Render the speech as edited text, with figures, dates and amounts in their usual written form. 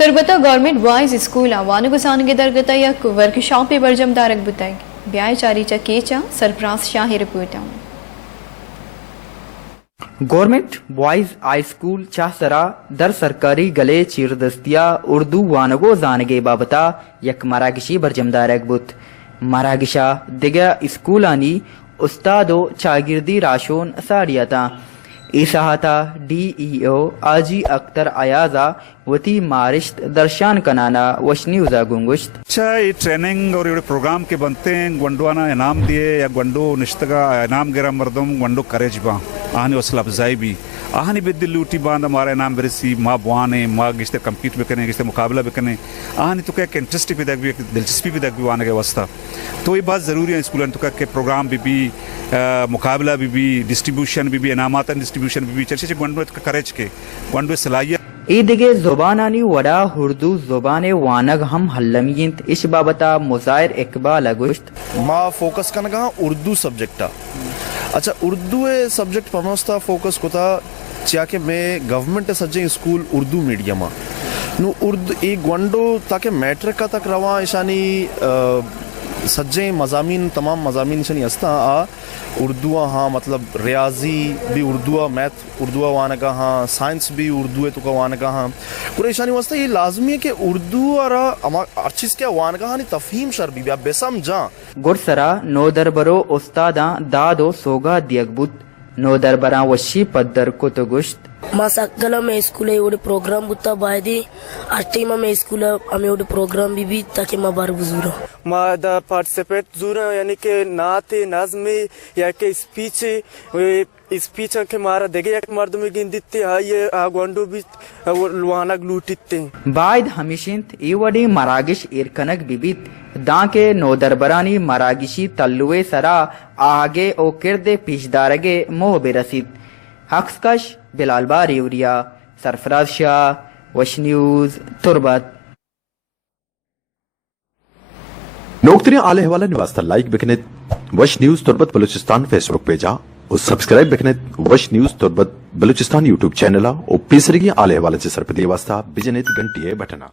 तुरबता government boys school वानुगु सानगे दरगता यक वर्कशॉप बरजम दारक बुताएगी ब्याय चारीचा केचा सरप्राज शाही report government boys high school चाहसरा दर सरकारी गले चीरदस्तिया उर्दू वानगो जानगे बाबता यक मरागिशी बरजमदारक बुत मरागिशा दिगा स्कूलानी उस्तादो चागिर्दी राशोन साड़ियाता ईसाहता DEO आजी अख्तर अयाजा वती मारिश्त दर्शान कनाना वशनी उजा गुंगुश्त अच्छा ये ट्रेनिंग और ये प्रोग्राम के बनते हैं ग्वंडवाना इनाम दिए या ग्वंडो निश्तगा इनाम गिरा मर्दम ग्वंडो करेज बा आहनी हौसला अफजाई भी आहनी बिद्दिल लूटी बांध हमारा इनाम बेरसी माँ बुआने माँ गिश्ते कम्पीट भी करने गिश्ते मुकाबला भी करने आहनी तो क्या इंटरेस्ट भी देख भी दिलचस्पी भी देख भी आने के वास्ता तो ये बात ज़रूरी है स्कूल तो क्या प्रोग्राम भी मुकाबला भी डिस्ट्रीब्यूशन भी इनामात डिस्ट्रीब्यूशन भी चर्चे ग्वंडो करेज के ग्वंडो सलाहियत ईदिगे जुबानानी वड़ा उर्दू जुबान वानग हम हल्लमियंत इस बाबता मुजाहिर इकबाल अगुश्त माँ फोकस करना उर्दू सब्जेक्टा अच्छा उर्दू सब्जेक्ट पमोस्ता फोकस कोता चाके मैं गवर्नमेंट सज्जे स्कूल उर्दू मीडियम नु उर्दू एक वंडो ताकि मैट्रिक का तक रवा ईशानी सज्जे मजामीन तमाम मजामीन ईशानी हस्ता आ उर्दू हाँ मतलब रियाजी भी उर्दू मैथ उर्दू वाना का हाँ साइंस भी उर्दू है तो का वाना का हाँ पूरे ईशानी वास्ता ये लाजमी है कि उर्दू और अर्चिस के वाना का हाँ तफहीम शर भी आप बेसम जा गुरसरा नो दरबरो उस्तादा दादो सोगा दियकबुत नो दरबरा वशी पद्दर को तो गुश्त मासाकला में स्कूल है वो प्रोग्राम बुता बायदी आष्टीमा में स्कूल हमें वो प्रोग्राम भी ताकि माँ बार बुजुर्ग माँ दा पार्टिसिपेट जुरा यानी कि नाते नाज़मी या कि स्पीच के मारा देखे एक मर्द में गिनती है ये आगवांडो भी वो लुआना ग्लूटिते बायद हमेशिंत इवडी मरागिश इरकनक बिबित दांके नो दरबरानी मरागिशी तल्लुए सरा आगे ओ किरदे पिछदारगे मोह बेरसीद हक्सकश बिलाल बारी उरिया सरफराज शाह वश न्यूज तुरबत नोकतरी आले हवाला निवास्ता लाइक बिकनेत वश न्यूज तुरबत बलूचिस्तान फेसबुक पेजा और सब्सक्राइब बिकनेत वश न्यूज तुरबत बलूचिस्तान यूट्यूब चैनल और पीसरी आले हवाला से सरपदी वास्ता बिजनेत घंटी बटना